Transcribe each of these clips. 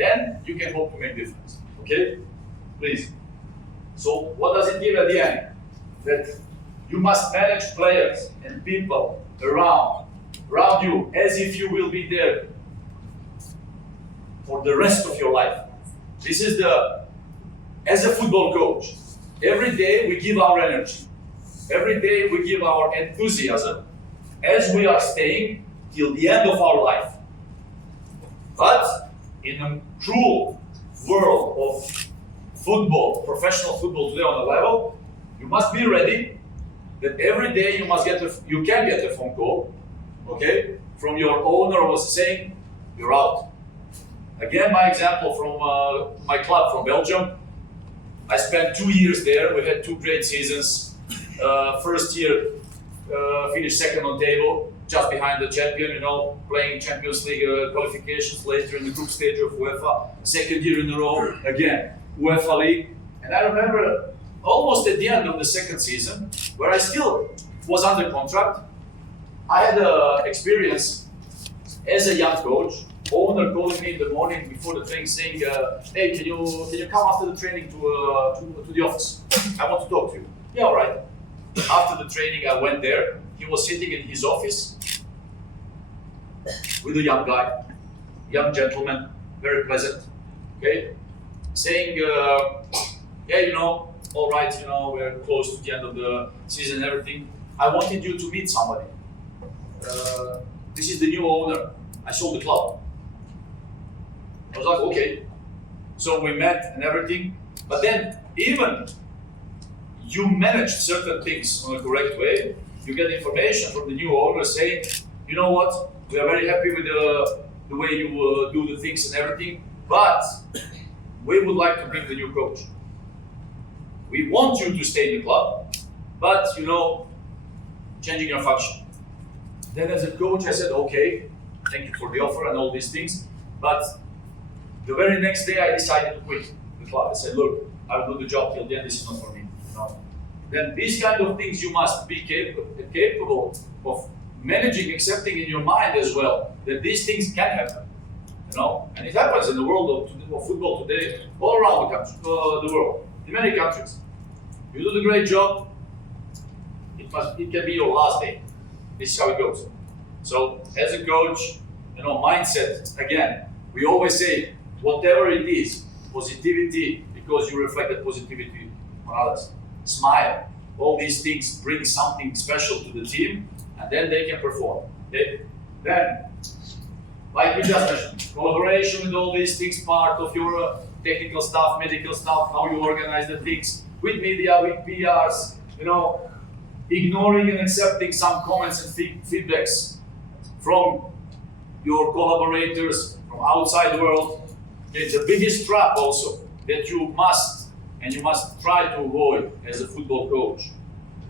then you can hope to make difference. Okay? Please. So what does it give at the end? That you must manage players and people around you as if you will be there for the rest of your life. This is as a football coach, every day we give our energy. Every day we give our enthusiasm as we are staying till the end of our life. But in a cruel world of football, professional football today on the level, you must be ready that every day you can get a phone call, okay, from your owner was saying, you're out. Again, my example from my club from Belgium. I spent 2 years there. We had 2 great seasons. First year, finished second on table, just behind the champion, playing Champions League qualifications later in the group stage of UEFA. Second year in a row, again, UEFA League. And I remember almost at the end of the second season, where I still was under contract, I had experience as a young coach. Owner called me in the morning before the training saying, hey, can you come after the training to the office? I want to talk to you. Yeah, all right. After the training, I went there. He was sitting in his office with a young guy, young gentleman, very pleasant, okay? Saying, yeah, all right, we're close to the end of the season and everything. I wanted you to meet somebody. This is the new owner. I sold the club. I was like, okay. So we met and everything. But then even you manage certain things in a correct way, you get information from the new owner saying, you know what, we are very happy with the way you do the things and everything, but we would like to bring the new coach. We want you to stay in the club, but changing your function. Then as a coach, I said, okay, thank you for the offer and all these things, but the very next day I decided to quit the club. I said, look, I will do the job till the end, this is not for me. Then these kind of things you must be capable of managing, accepting in your mind as well, that these things can happen. And it happens in the world of football today, all around the world, in many countries. You do the great job, it can be your last day. This is how it goes. So as a coach, mindset, again, we always say, whatever it is, positivity, because you reflect that positivity on others. Smile. All these things bring something special to the team, and then they can perform. Okay? Then, like we just mentioned, collaboration with all these things, part of your technical staff, medical staff, how you organize the things, with media, with PRs, ignoring and accepting some comments and feedbacks from your collaborators, from outside the world. It's the biggest trap also that you must try to avoid as a football coach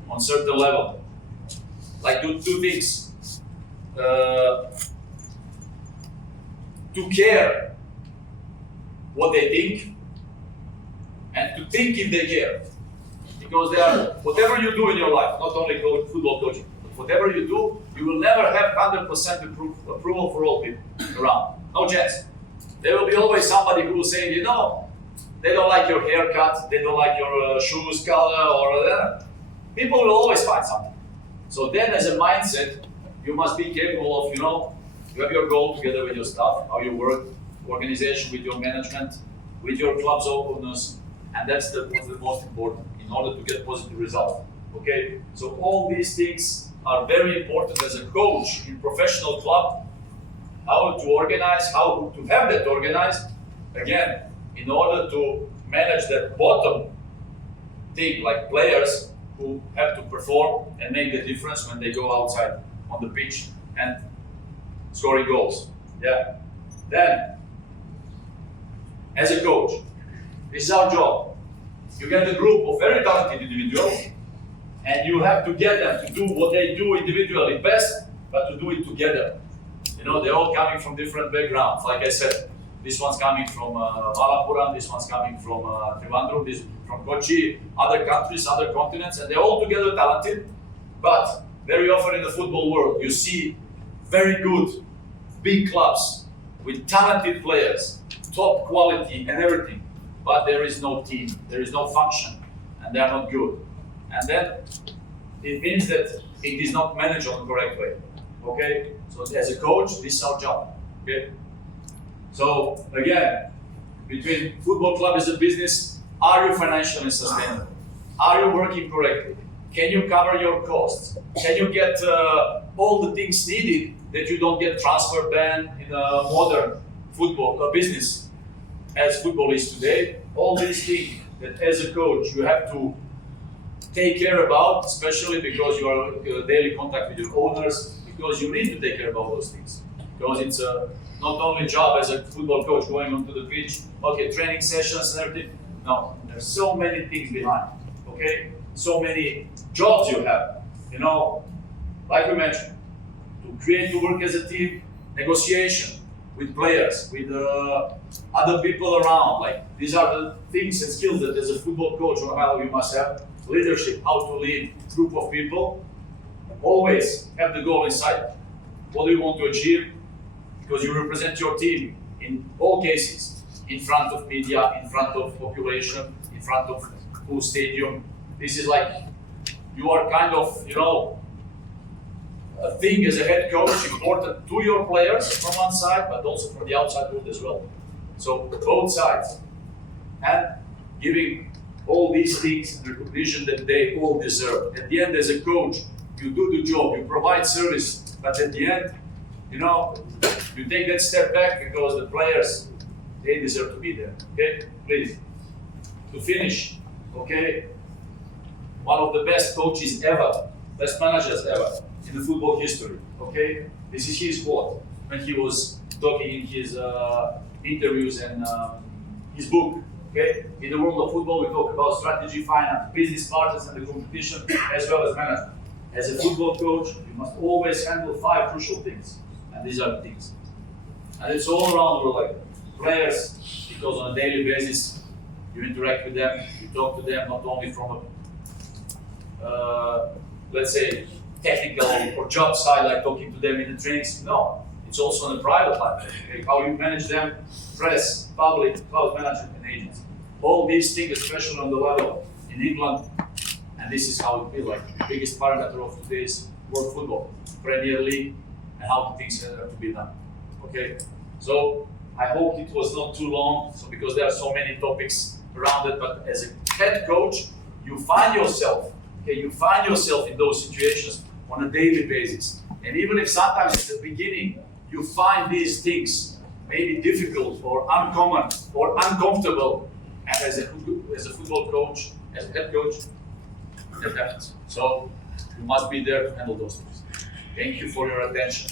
on certain level. Like do 2 things. To care what they think and to think if they care. Because whatever you do in your life, not only football coaching, but whatever you do, you will never have 100% approval for all people around. No chance. There will be always somebody who will say, they don't like your haircut, they don't like your shoes color, or people will always find something. So then as a mindset, you must be capable of, you have your goal together with your staff, how you work, organization with your management, with your club's openness, and that's what's the most important in order to get positive results. Okay? So all these things are very important as a coach in professional club, how to organize, how to have that organized, again, in order to manage that bottom thing, like players who have to perform and make the difference when they go outside on the pitch and scoring goals. Yeah. Then, as a coach, this is our job. You get a group of very talented individuals, and you have to get them to do what they do individually best, but to do it together. They're all coming from different backgrounds. Like I said, this one's coming from Malappuram, this one's coming from Trivandrum, this from Kochi, other countries, other continents, and they're all together talented. But very often in the football world, you see very good, big clubs with talented players, top quality and everything, but there is no team, there is no function, and they are not good. And then it means that it is not managed on the correct way. Okay? So as a coach, this is our job. Okay? So again, between football club as a business, are you financially sustainable? Are you working correctly? Can you cover your costs? Can you get all the things needed that you don't get transfer ban in a modern football business as football is today? All these things that as a coach you have to take care about, especially because you are in daily contact with your owners, because you need to take care about those things. Because it's not only job as a football coach going onto the pitch, okay, training sessions and everything. No, there's so many things behind. Okay, so many jobs you have. You know, like we mentioned, to work as a team, negotiation with players, with other people around. Like these are the things and skills that as a football coach or how you must have. Leadership, how to lead a group of people. Always have the goal in sight. What do you want to achieve? Because you represent your team in all cases, in front of media, in front of population, in front of full stadium. This is like, you are kind of, you know, a thing as a head coach important to your players from one side, but also from the outside world as well. So both sides. And giving all these things and recognition that they all deserve. At the end, as a coach, you do the job, you provide service, but at the end, you know, you take that step back because the players, they deserve to be there. Okay, please. To finish, okay, one of the best coaches ever, best managers ever in the football history. Okay, this is his quote when he was talking in his interviews and his book. Okay, in the world of football, we talk about strategy, finance, business partners, and the competition, as well as management. As a football coach, you must always handle 5 crucial things, and these are the things. And it's all around the world, like players, because on a daily basis, you interact with them, you talk to them, not only from a, let's say, technical or job side, like talking to them in the trainings. No, it's also in the private life. Okay? How you manage them, press, public, cloud management, and agents. All these things, especially on the level in England, and this is how it feels like the biggest parameter of today's world football, Premier League, and how things have to be done. Okay, so I hope it was not too long, so because there are so many topics around it, but as a head coach, you find yourself, okay, you find yourself in those situations on a daily basis. And even if sometimes at the beginning you find these things maybe difficult or uncommon or uncomfortable, and as a football coach, as a head coach, that happens. So you must be there to handle those things. Thank you for your attention.